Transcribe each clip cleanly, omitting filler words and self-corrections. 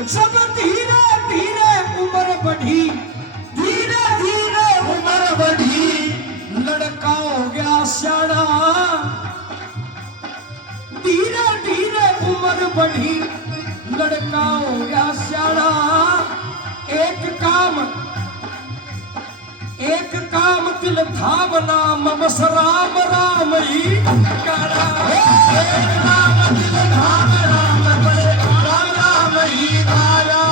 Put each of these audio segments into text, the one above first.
जब धीरे धीरे उम्र बढ़ी, धीरे धीरे उम्र बढ़ी, लड़का हो गया सियाना। धीरे धीरे उम्र बढ़ी, लड़का हो गया सियाना। एक काम दिल था नाम बस राम राम ही गाना। एक काम दिल था राम बस राम राम ही गाना।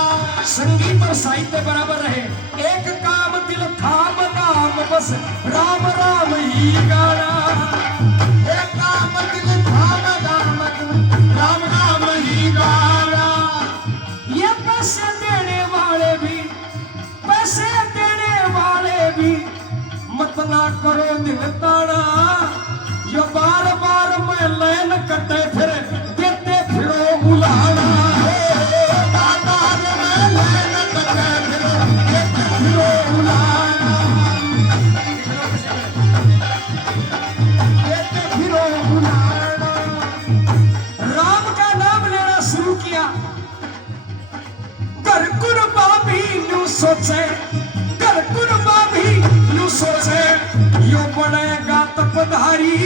संगीत और साहित्य बराबर रहे। एक काम दिल था नाम बस राम राम ही गाना। एक काम दिल था नाम राम राम ही गाना। ये पैसे देने वाले भी, पैसे देने वाले भी मत ना करो दिल ताना। यो बार बार मैं लाइन कटे फिर देते फिरो उलाना। बार बार मैं लाइन कटे फिर देते फिरो उलाना। देते फिरो उलाना। राम का नाम लेना शुरू किया। घर कुर्बा भी न्यू सोचे, घर कुर्बा भी न्यू सोचे, यो बनेगा तपधारी।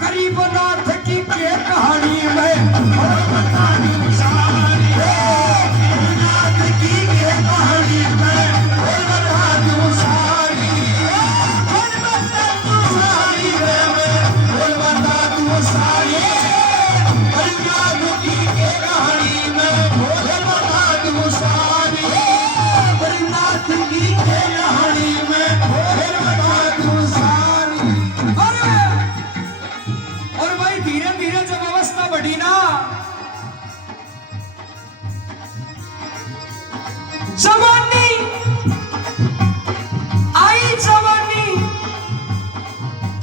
गरीबनाथ की के कहानी में और बता दूं सारी। गरीबनाथ की के कहानी में और बता दूं सारी। और बता दूं सारी और बता दूं सारी। गरीबनाथ की के कहानी में और बता दूं सारी। गरीबनाथ की के कहानी में और बता दूं सारी। और भाई धीरे धीरे जब अवस्था बढ़ी ना, जवानी आई, जवानी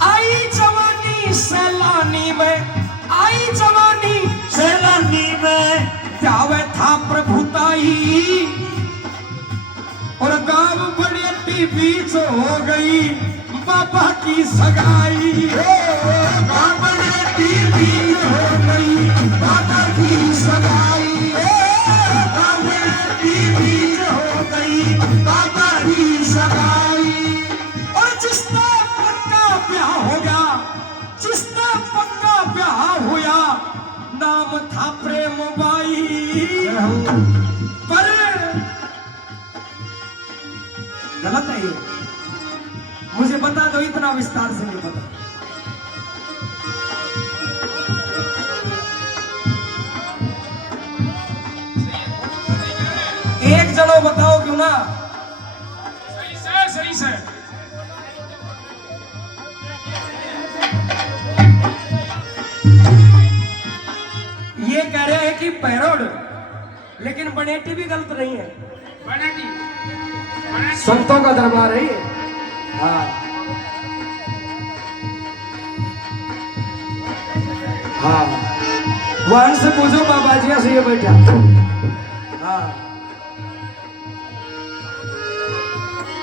आई, जवानी सैलानी में आई, जवानी सैलानी में त्यावे था प्रभुताई। और गांव बड़े बीच हो गई बाबा की सगाई। गांव बड़े बीच हो गई बाबा की सगाई। गांव बड़े बीच हो गई बाबा की सगाई। और जिसका पक्का ब्याह हो गया, जिसका पक्का ब्याह हुआ, नाम था प्रेम बाई। पर गलत है ये, मुझे बता दो, इतना विस्तार से नहीं पता। एक जनो बताओ क्यों ना। सही से, सही से। ये कह रहे हैं कि पैरोड, लेकिन बनेटी भी गलत नहीं है। बनेटी संतों का दरबार है ये। हाँ हाँ, वहां से पूछो बाबा जी से ये बैठा। हाँ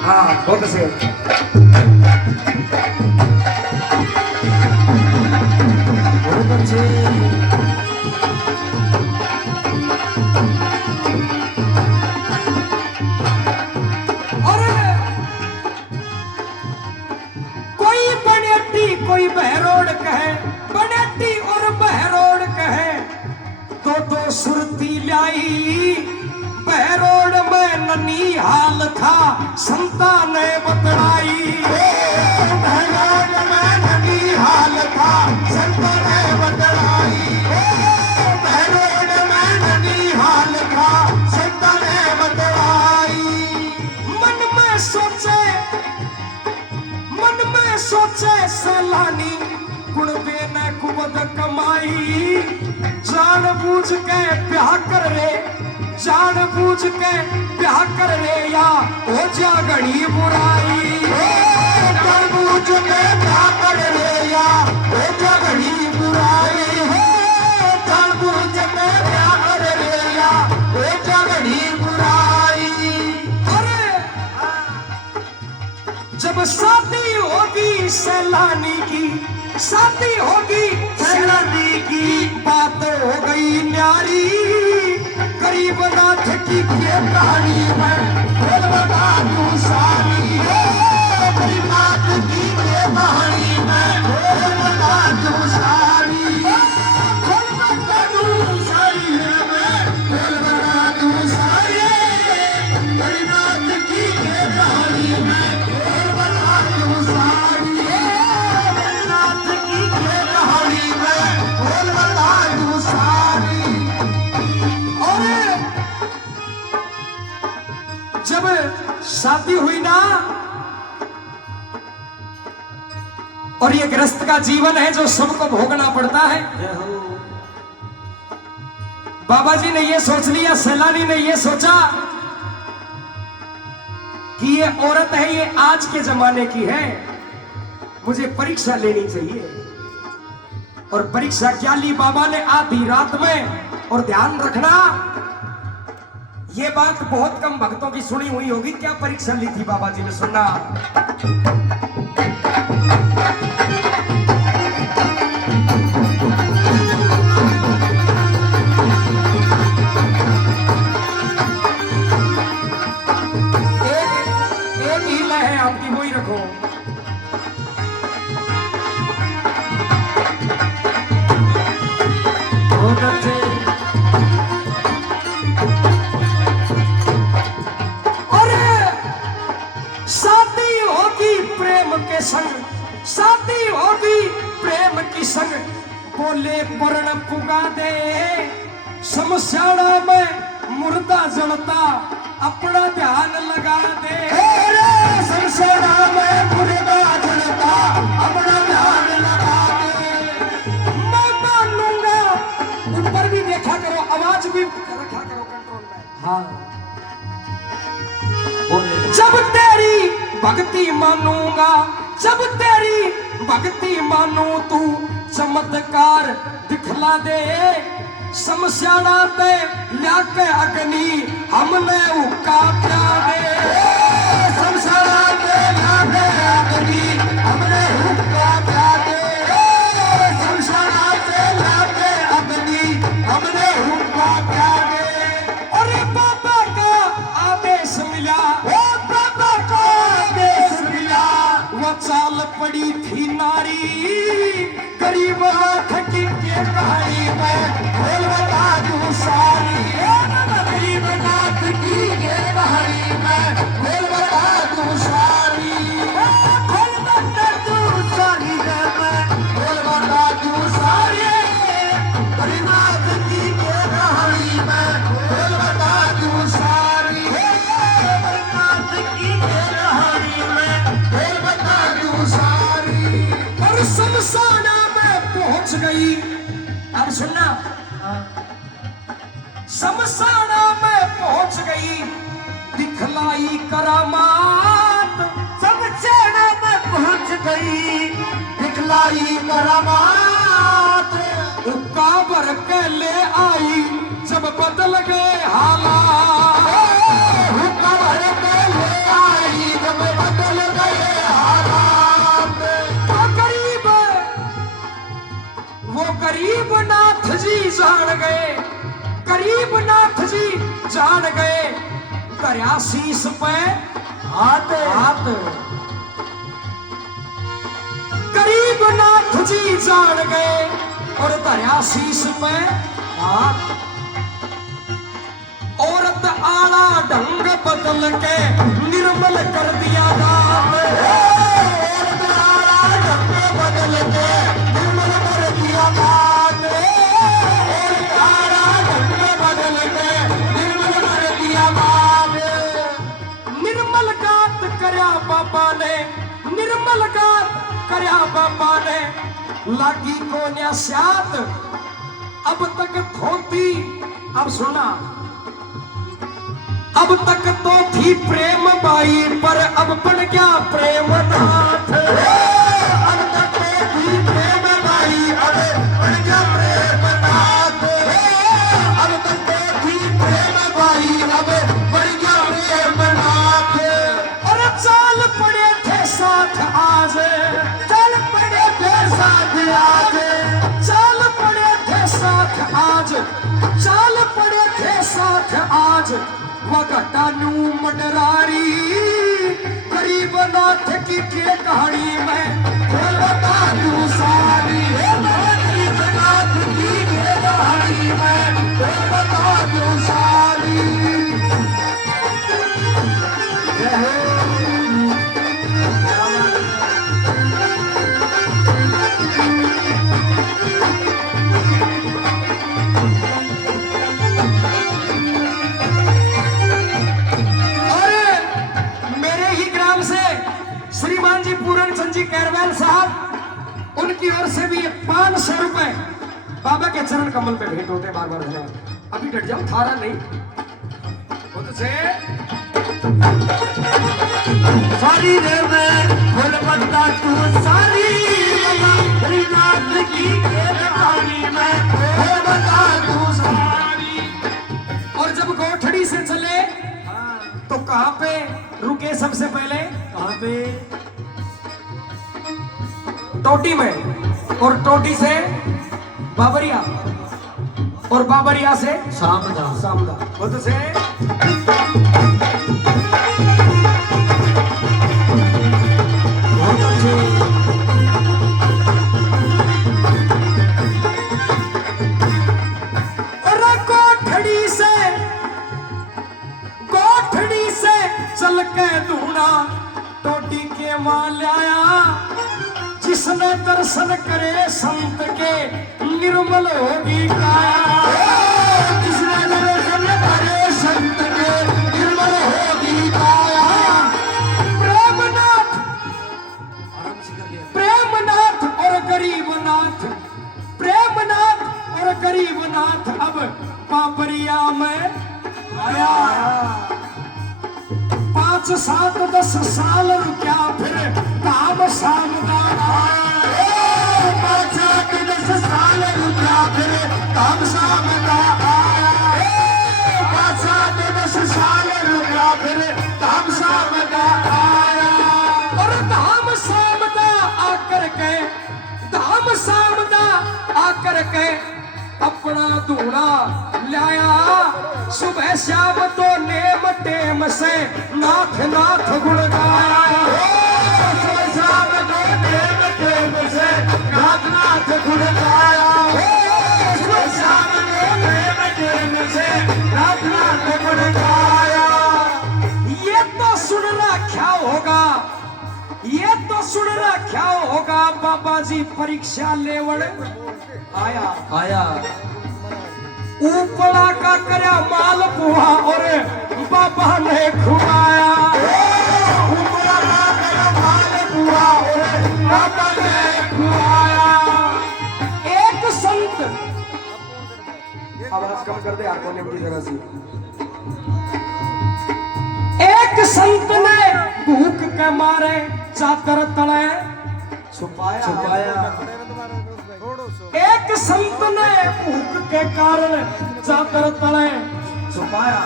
हाँ, बहुत से बहुत अच्छे। कोई बहरोड कहे, बनेटी और बहरोड कहे, तो सुरती लाई। बहरोड में ननी हाल था, संता ने बतलाई। बहरोड में ननी हाल था, संता ने बतलाई। बहरोड में ननी हाल था, संता ने बतलाई। मन में सोचे, मन में सोचे सैलानी, गुण बेने कुबद कमाई। जान बूझ के ब्याह कर रे, जान बूझ के ब्याह कर रे, या हो जा घड़ी बुराई। जान बूझ के ब्याह कर रे, या हो जा घड़ी बुराई। जान बूझ के ब्याह कर रे, या हो जा घड़ी बुराई। अरे जब शादी होगी सैलानी की, शादी होगी सैलानी की, बात हो गई न्यारी। गरीब ना की कहानी मैं बोल बता दूं सारी, गरीबनाथ की कहानी मैं बोल बता दूं सारी, बोल बता दूं सारी मैं बोल बता दूं सारी, गरीबनाथ की कहानी मैं बोल बता दूं सारी, गरीबनाथ की कहानी मैं बोल बता दूं सारी। और जब शादी हुई ना, और ये गृहस्थ का जीवन है जो सबको भोगना पड़ता है, बाबा जी ने ये सोच लिया, सैलानी ने ये सोचा कि ये औरत है, ये आज के जमाने की है, मुझे परीक्षा लेनी चाहिए। और परीक्षा क्या ली बाबा ने? आधी रात में। और ध्यान रखना, ये बात बहुत कम भक्तों की सुनी हुई होगी। क्या परीक्षा ली थी बाबा जी ने? सुनना। एक ही लय है आपकी, वही रखो। बहुत अच्छे। के संग शादी होगी प्रेम की संग, बोले पर्ण पुगा दे, शमशाना में मुर्दा जलता अपना ध्यान लगा दे, शमशाना में मुर्दा जलता अपना ध्यान लगा दे। मैं मानूंगा, ऊपर भी देखा करो, आवाज भी रखा करो कंट्रोल में। हाँ, जब तेरी भक्ति मानूंगा, जब तेरी भक्ति मानू, तू चमत्कार दिखला दे, शमशाना पे लाके अग्नि हमने उका प्या दे, शमशाना पे लाके अग्नि हमने उका प्या दे, शमशाना पे लाके अग्नि हमने उका प्या दे। और बाबा का आदेश मिला, बाबा का आदेश मिला, वो चाल पड़ी थी नारी, गरीब हाथ की कहानी में बोल बता दूं सारी, गरीब नाथ की कहानी में बोल बता दूं सारी, बोल बता दूं सारी, बोल बता दूं सारी, गरीब नाथ की कहानी में बोल बता दूं सारी, गरीब नाथ की कहानी में बोल बता दूं सारी। और शमशाना में पहुंच गई। अब सुनना, शमशाना में पहुंच गई, दिखलाई करामात, शमशाना में पहुंच गई, दिखलाई करामात, उक्का भर के ले आई, जब बदल गए हालात, उक्का भर के ले आई, जब बदल गए हालात। वो गरीब नाथ जी जान गए, गरीब नाथ जी जान गए, दरियाशीष पे हाथ हाथ, गरीब नाथ जी जान गए, और दरियाशीष पे हाथ। औरत आला ढंग बदल के निर्मल कर दिया राम, औरत आला ढंग बदल के निर्मल कर दिया राम, औरत आला ढंग बदल के निर्मल कर दिया राम। निर्मल गात करया बाबा ने, निर्मल गात करया बाबा ने, लागी को न्यास्यात अब तक धोती। अब सुना, अब तक तो थी प्रेम बाई, पर अब बन गया प्रेम नाथ, अब तक तो थी प्रेम बाई, अब बन गया प्रेम नाथ, अब तक तो थी प्रेम बाई, अब बन गया प्रेम नाथ। और चाल पड़े थे साथ आज, चल पड़े थे साथ आज, चाल पड़े थे साथ आज, चाल पड़े थे साथ आज, आज वह घटा नू मडरारी गरीब नाथ की के कहानी में बता दूं सारी गरीब नाथ की के कहानी में बता दूं सारी। श्रीमान जी पूरन चंद जी कैरवेल साहब, उनकी ओर से भी 500 रुपए बाबा के चरण कमल पे भेंट होते हैं। बार बार धन्यवाद। अभी डट जाओ, थारा नहीं वो तो से सारी देर में फूल पत्ता तू सारी हरिनाथ की कहानी में फूल पत्ता तू सारी। और जब गोठड़ी से चले तो कहां पे रुके? सबसे पहले कहां पे? टोटी में, और टोटी से बाबरिया, और बाबरिया से सामदा। सामदा वो से चल के धूना टोटी के मां लाया, जिसने दर्शन करे संत के निर्मल होगी काया। जिसने दर्शन करे संत के निर्मल होगी काया। प्रेमनाथ, प्रेमनाथ और गरीबनाथ, प्रेमनाथ और गरीबनाथ अब बाबरिया में आया। 5, 7, 10 साल रुकिया फिर काम शाम का आया। 5, 7, 10 साल रुकिया फिर काम शाम का आया। 5, 7, 10 साल रुकिया फिर काम शाम का आया। और धाम शाम का आकर के, धाम शाम का आकर के अपना धूना लाया। सुबह शाम तो नेम टेम से नाथ नाथ गुण गाया। सुबह शाम तो नेम टेम से नाथ नाथ गुण गाया। सुबह शाम तो नेम टेम से नाथ नाथ गुण गाया। ये तो सुन रखा होगा, ये तो सुन रखा होगा बाबा जी परीक्षा लेवड़ आया। आया ऊपड़ा का करया माल पुआ और बाबा ने खुआया। ऊपड़ा का करया माल पुआ और बाबा ने खुआया। एक संत, आवाज कम कर दे यार कोने की जरा सी। एक संत ने भूख के मारे चादर तले छुपाया। एक संत ने भूख के कारण चादर तले छुपाया।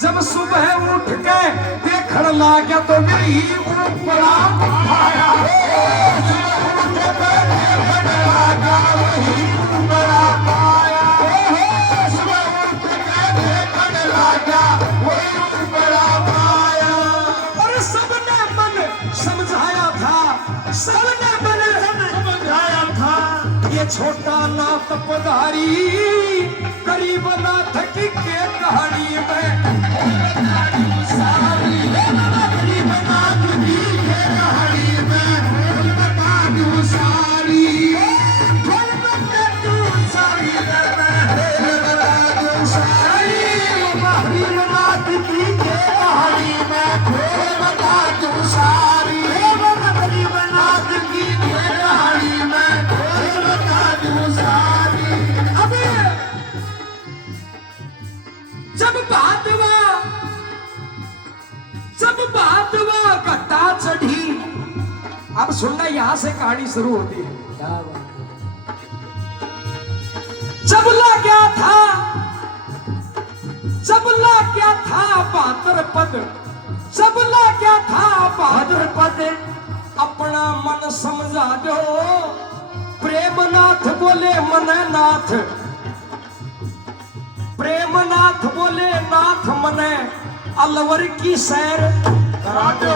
जब सुबह उठ के देखने लगा तो वही ऊपड़ा आया। सुबह उठ के देखने लगा वही ऊपड़ा आया। सुबह उठ के देखने लगा वही ऊपड़ा आया। और सबने मन समझाया था, सबने मन समझाया था ये छोटा नाथ पधारी गरीब नाथ की के कहानी में सारी। गरीब नाथ की के कहानी में बता दूं सारी। बता दूं सारी, बता दूं सारी। गरीब नाथ की के कहानी में बता दूं सारी। गरीब नाथ की के कहानी में बता दूं सारी। अब जब बात हुआ घटा चढ़ी। अब सुनना, यहां से कहानी शुरू होती है। जबला क्या था, जबला क्या था बहादुर पद, जबला क्या था बहादुर पद। अपना मन समझा दो, प्रेमनाथ बोले मननाथ, प्रेमनाथ बोले नाथ अलवर की सैर करा दो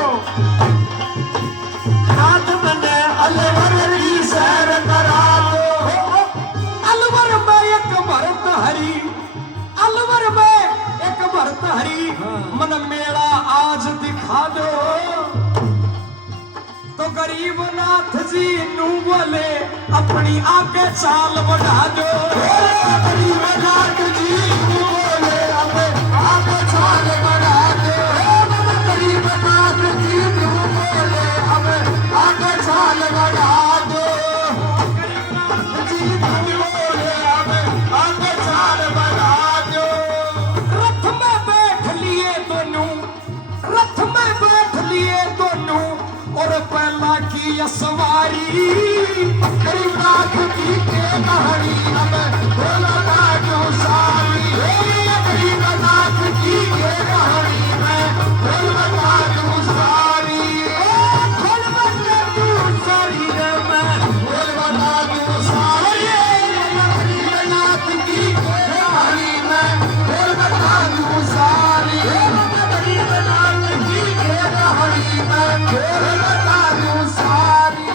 नाथ मैंने अलवर की सैर करा दो। अलवर में एक भरत हरी, अलवर में एक भरत हरी, मन मेला आज दिखा दो। तो गरीब नाथ जी नू बोले अपनी आगे चाल बढ़ा दो। गरीब नाथ जी नू बोले अपने आगे चाल बढ़ा दो। गरीब नाथ जी नू बोले अपने आगे चाल बढ़ा दो। गरीब नाथ जी नू बोले अपने आगे चाल बढ़ा दो। रथ में बैठ लिए दोनों, रथ में बैठ लिए दोनों, और पहला की सवारी। गरीबनाथ की के कहानी हमें बोलना क्यों सारी। गरीबनाथ की के कहानी में बोलना क्यों सारी। बोलना क्यों सारी रे मैं बोलना क्यों सारी। गरीबनाथ की के कहानी में बोलना क्यों सारी। गरीबनाथ की के कहानी में बोलना क्यों सारी।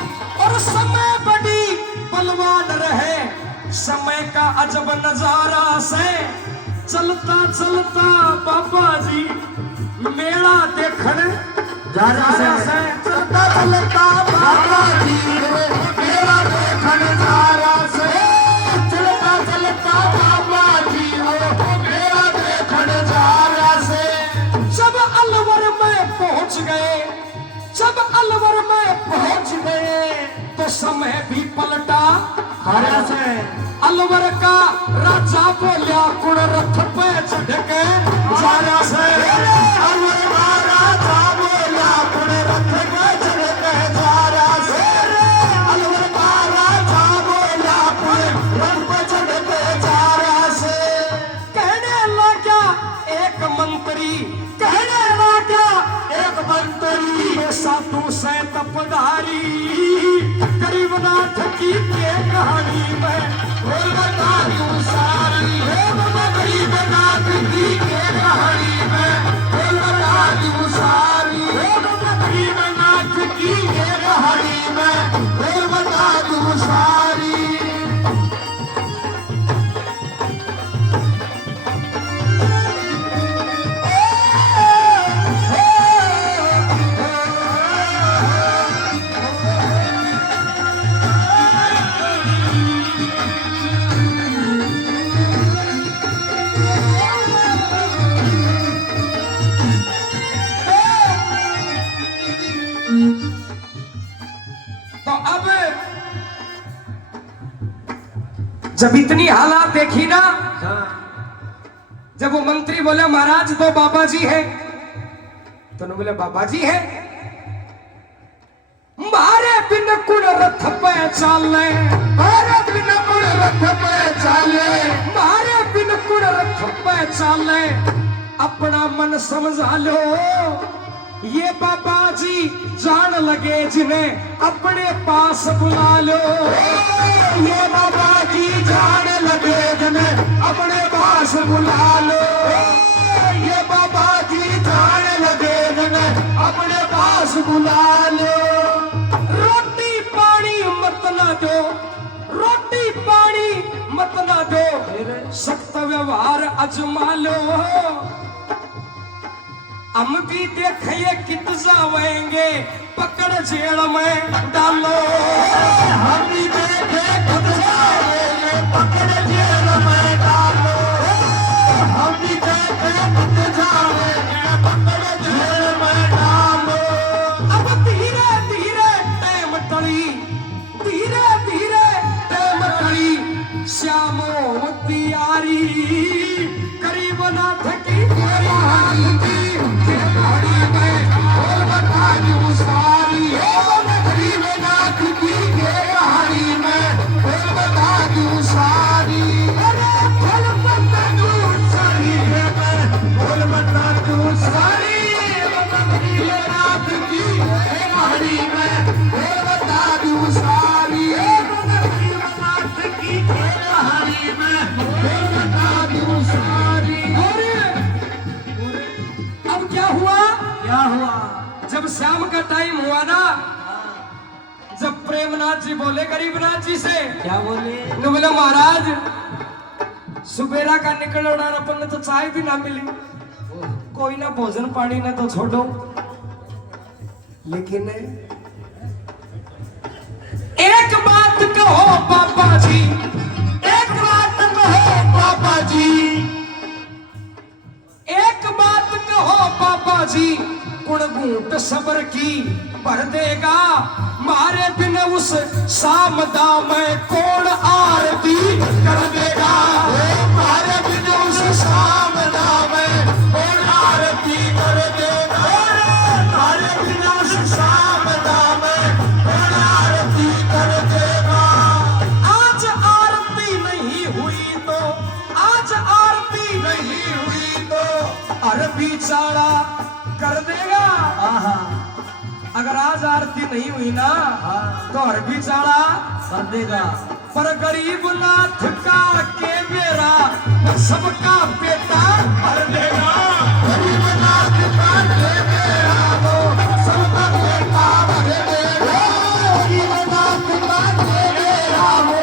और समय बड़ी बलवान रहे, समय का अजब नजारा से चलता चलता बाबा जी मेला देखने जा रहा है। चलता चलता बाबा जी मेला देखने जा रहा से। चलता चलता बाबा जी मेला देखने जा रहा से। जब अलवर में पहुंच गए, जब अलवर में पहुंच गए, तो समय भी पलटा खड़ा से। अलवर का राजा बोलिया कुण रथ पे चढ़ के जा रहा से। अलवर का राजा बोला कुण रथ पे चढ़ के जा रहा से। अलवर का राजा बोला कुण रथ पे चढ़ के जा रहा से। कहने लगा एक मंत्री, कहने लगा एक मंत्री, साधु सैत पधारी। गरीबनाथ की के कहानी में बोलना क्यों सारी। हे बाबा गरीबनाथ की के कहानी में बोलना क्यों सारी। हे बाबा गरीबनाथ की के कहानी में बोलना क्यों सारी। तो अब जब इतनी हालात देखी ना, जब वो मंत्री बोले महाराज तो बाबा जी है, तो उन्होंने बोले बाबा जी है, मारे बिन कुण रथ पे चाले, मारे बिन कुण रथ पे चाले, मारे बिन कुण रथ पे चाले, अपना मन समझा लो। ये बाबा जी जान लगे जिन्हें अपने पास बुला लो। ये बाबा जी जान लगे जिन्हें अपने पास बुला लो। ये बाबा जी जान लगे जिन्हें अपने पास बुला लो। रोटी पानी मत ना दो, रोटी पानी मत ना दो, सख्त व्यवहार अजमा लो। हम भी देखिए कित जावेंगे, पकड़ जेल में डालो। हम भी देखे कित जावेंगे, पकड़ जेल में डालो। हम भी देखे कित जावेंगे, पकड़ जेल में डालो। अब धीरे धीरे टाइम टली, धीरे धीरे टाइम टली, श्यामोवती यारी। गरीबनाथ की कहानी की कहानी में बोल बता दूं सारी। गरीबनाथ की कहानी में बोल बता दूं सारी। अरे बोल बता दूं सारी, बोल बता दूं सारी। गरीबनाथ की कहानी में बोल बता दूं सारी। गरीबनाथ की कहानी में बोल बता दूं सारी। क्या हुआ? जब शाम का टाइम हुआ ना, जब प्रेमनाथ जी बोले गरीबनाथ जी से, क्या बोले? ने बोले महाराज सुबेरा का निकल उड़ा, अपन ने तो चाय भी ना मिली, कोई ना भोजन पानी ना तो छोड़ो, लेकिन एक बात कहो पापा जी, एक बात कहो पापा जी, एक बात कहो पापा जी, गुणगूट सबर की भर देगा, मारे बिन उस सामदा में कौन आरती कर देगा, मारे बिन उस सामदा में कौन आरती कर देगा, मारे बिन उस सामदा में कौन आरती कर देगा। आज आरती नहीं हुई तो, आज आरती नहीं हुई तो अरबी चाड़ा कर देगा। अगर आज आरती नहीं हुई ना तो अरबी चाड़ा कर देगा। पर गरीब नाथ का के मेरा सबका बेटा भर देगा, गरीब नाथ का के मेरा वो सबका बेटा भर देगा, गरीब नाथ का के मेरा वो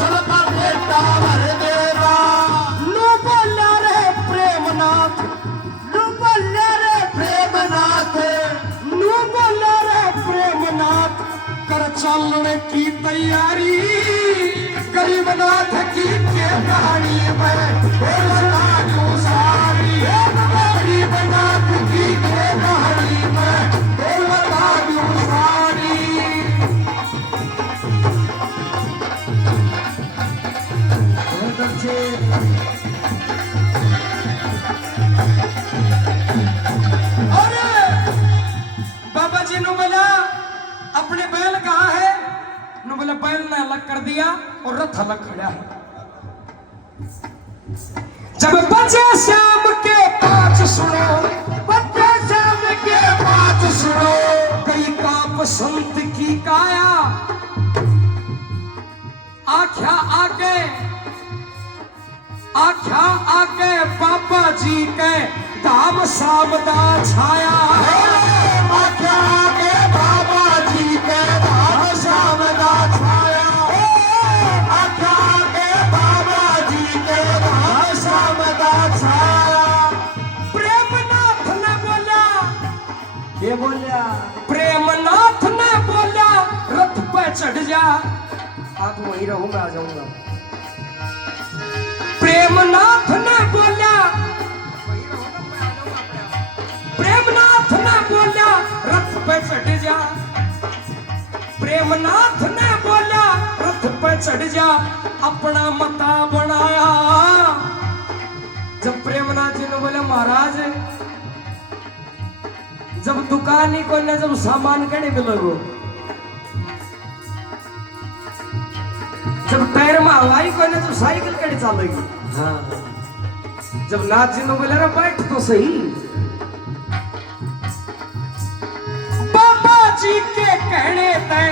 सबका बेटा भर देगा। नो बोला रे प्रेमनाथ, नु बोले रे प्रेमनाथ, नो बोला रे प्रेमनाथ, कर चलने की तैयारी, गरीबनाथ की के कहानी में बोलना क्यों सारी, गरीब नाथ की के कहानी में बोलना क्यों सारी। बहुत अच्छे। अरे बाबा जी ने बोला अपने बैल कहाँ है, ने बोला बैल ने अलग कर दिया और रथ अलग खड़ा है। जब बजे शाम के 5 सुनो, बच्चे शाम के 5 सुनो, कई काप संत की काया, आख्या आगे, आख्या आगे बाबा जी के धाम सामदा छाया, आख्या के बाबा जी के धाम सामदा छाया, आख्या के बाबा जी के धाम सामदा छाया। प्रेमनाथ ने बोला, ये बोलिया प्रेमनाथ ने बोला रथ पे चढ़ जा, आप वहीं रहो मैं आ जाऊंगा। प्रेमनाथ ने बोला, प्रेमनाथ ने बोला रथ पे चढ़ जा, प्रेमनाथ ने बोला रथ पे चढ़ जा, अपना मता बनाया। जब प्रेमनाथ जी ने बोला महाराज जब दुकान ही को जब सामान कड़े मिलोगो, जब टायर में हवाई को जब साइकिल कड़े चलेगी, जब नाथ जी ने बोला रे बैठ तो सही, बाबा जी के कहने तय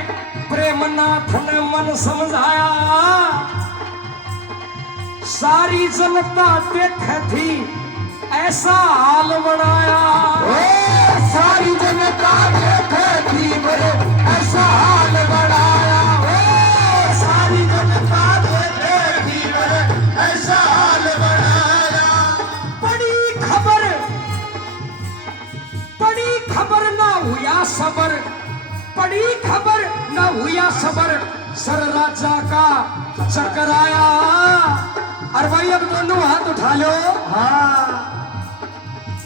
प्रेमनाथ ने मन समझाया, सारी जनता देख थी ऐसा हाल बनाया, सारी जनता देखे थी मेरे ऐसा हाल बनाया, सारी जनता देखे थी मेरे ऐसा हाल बनाया। बड़ी खबर ना हुआ सबर, बड़ी खबर ना हुआ सबर, सर राजा का चकराया। अरे भाई अब दोनों हाथ उठा लो। हाँ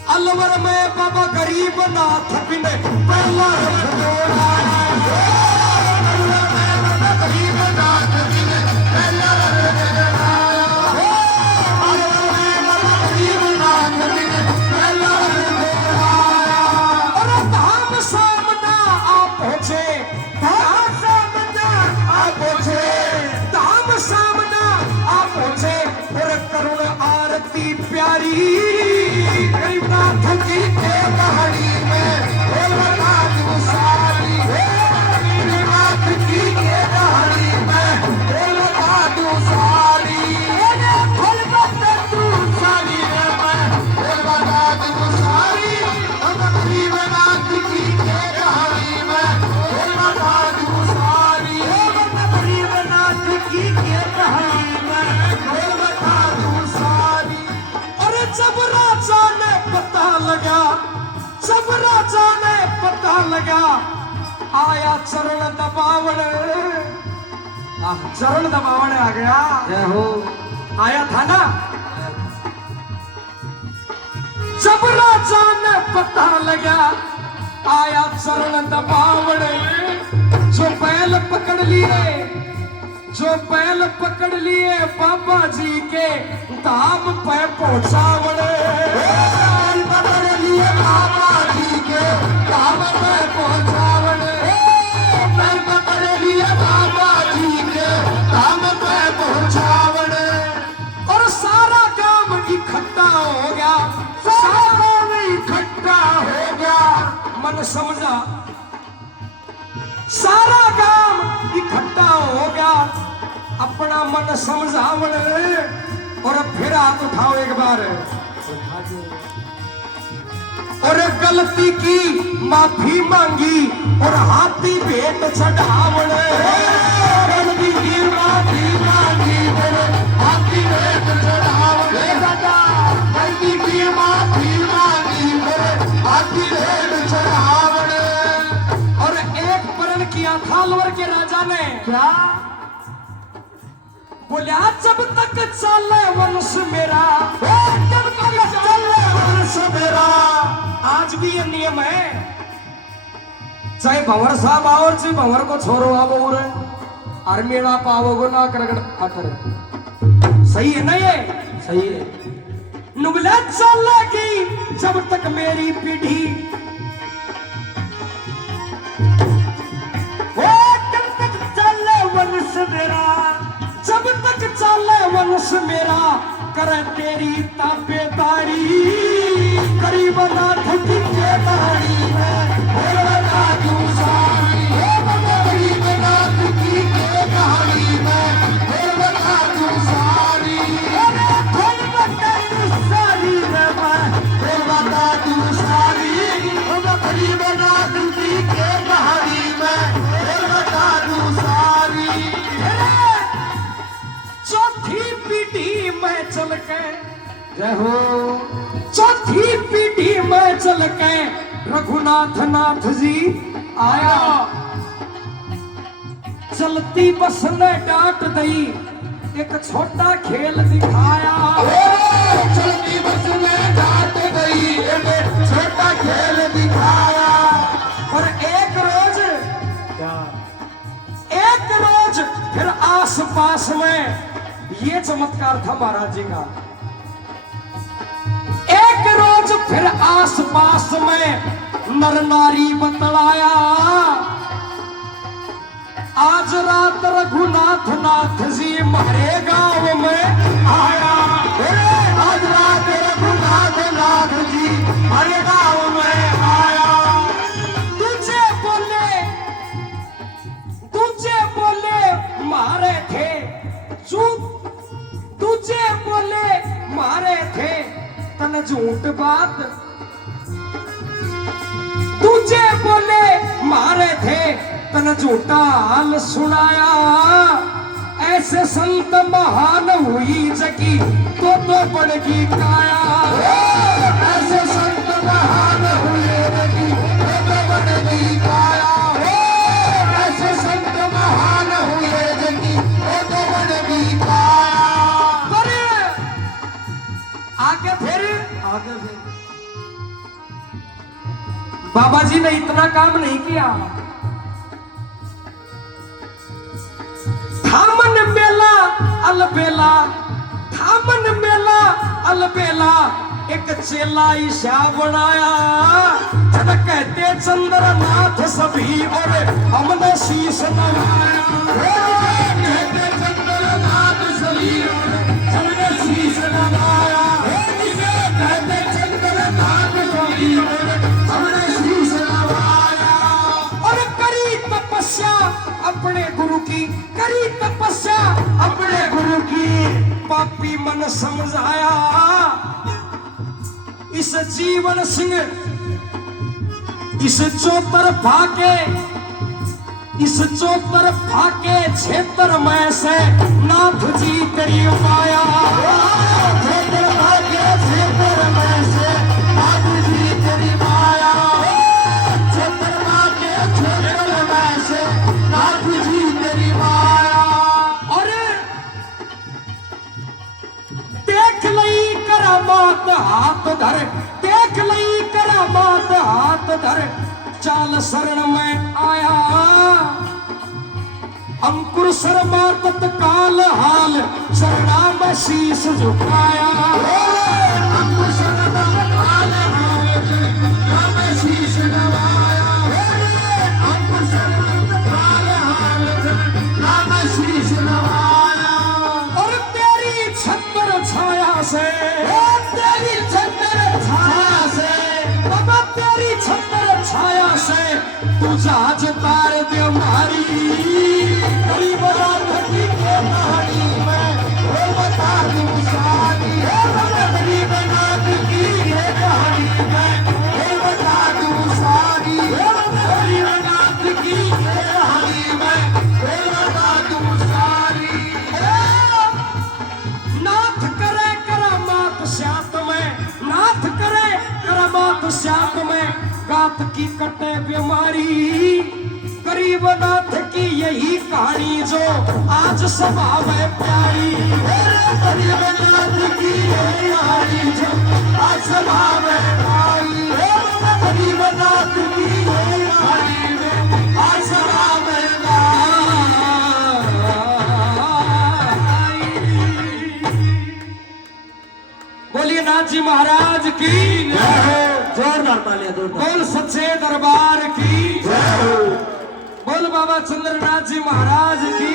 अलवर में बाबा गरीब नाथ बिन पहला रथ दौड़ाया, गरीब नाथ बिन पहला रथ दौड़ाया, अलवर में बाबा गरीब नाथ बिन पहला रथ दौड़ाया। और धाम सामना आ पहुंचे, धाम सामना आ पहुंचे, धाम सामना आ पहुंचे, और करुण आरती प्यारी गरीबनाथ की के कहानी में बोलना क्यों सारी, राजा ने पता लगा, जब राजा ने पता लगा, आया चरण दबावण, चरण दबावण आ गया। जय हो। आया था ना, जब राजा ने पता लगा, आया चरण दबावण। जो बैल पकड़ लिए, जो बैल पकड़ लिए बाबा जी के धाम पे पहुंचावण। बैल पकड़ लिए बाबा जी के धाम पे पहुंचावण। बैल पकड़ लिए बाबा जी के धाम पे पहुंचावण। और सारा गांव इकट्ठा हो गया, सारा गांव इकट्ठा हो गया। मन समझा, सारा गांव इकट्ठा हो गया, अपना मन समझावण। और फिर हाथ उठाओ एक बार, और गलती की माफी मांगी और हाथी भेंट चढ़ावण। गलती की माफी मांगी और हाथी भेंट चढ़ावण। गलती की माफी मांगी और हाथी भेंट चढ़ावण। और एक प्रण किया था अलवर के राजा ने, क्या बोलिया जब तक चले वंश मेरा, जब तक चले वंश मेरा। आज भी ये नियम है, चाहे भंवर साहब आओ और चाहे भंवर को छोरो आओ रे, और मेरा पावोगो ना कर। सही है ना ये? सही है। नुबला चलेगी जब तक मेरी पीढ़ी, जब तक चले वंश मेरा, जब तक चले वंश मेरा, करे तेरी ताबेदारी। गरीबनाथ की जेबारी में भोला दूसारी। गरीबनाथ की कहानी में भोला दूसारी। भोला दूसारी रे मैं, भोला दूसारी। गरीबनाथ की कहानी में भोला दूसारी। चौथी पीढ़ी में चल के, जय हो। चौथी पीढ़ी में चल के रघुनाथ नाथ जी आया। चलती बस ने डांट दी, एक छोटा खेल दिखाया। चलती बस में डांट गई, एक छोटा खेल दिखाया। और एक रोज, एक रोज फिर आस पास में ये चमत्कार था महाराज जी का। एक रोज फिर आस पास में नर नारी बतलाया, आज रात रघुनाथ नाथ जी हमारे गांव में आया। आज रात रघुनाथ नाथ जी हमारे गांव में आया। तुझे बोले, तुझे बोले मारे थे, तुझे बोले मारे थे, तन झूठ बात, तुझे बोले मारे थे, तन झूठा हाल सुनाया। ऐसे संत महान हुई जगी तो बढ़गी काया। ऐसे संत महान हुए जगी तो बढ़गी काया। ऐसे संत महान हुए जगी तो बढ़गी काया। पर आगे फिर बाबा जी ने इतना काम नहीं किया। थामन मेला अलबेला, थामन मेला अलबेला, एक चेला ईशा बनाया। जब कहते चंद्रनाथ सभी और हमने शीश नवाया। कहते चंद्रनाथ सभी और हमने शीश नवाया। कहते चंद्रनाथ सभी और हमने शीश नवाया। और करी तपस्या अपने गुरु की, करी तपस्या अपने गुरु की, पापी मन समझाया। इस जीवन सिंह, इस चौतरफा के, इस चौतरफा के क्षेत्र में से नाथ जी करी पाया। चौतरफा के क्षेत्र में से और चाल शरण में आया, अंकुर शर्मा तत्काल हाल शरणा में शीश झुकाया। अंकुर शर्मा तत्काल हाल शरणा में शीश नवाया। अंकुर शर्मा तत्काल हाल शरणा में शीश नवाया। और तेरी छत्र छाया से, तेरी छत्र छाया से, बाबा तेरी छत्र छाया से तू जहाज तार दे हमारी। गरीब रात की कहानी में वो बता दूं सारी। गरीब रात की कहानी में वो बता दूं सारी। गरीब रात की कहानी में वो बता दूं सारी। नाथ करे करामात श्यात में, नाथ करे करामात श्यात में गात की कटे बीमारी। गरीब नाथ की यही कहानी जो आज सभा में प्यारी। गरीब नाथ की यही कहानी जो आज सभा में आई। गरीब नाथ की यही कहानी जो आज सभा में आई। बोलिए नाथ जी महाराज की जोरदार तालियां, जोरदार। बोल सच्चे दरबार की, बोल बाबा चंद्रनाथ जी महाराज की।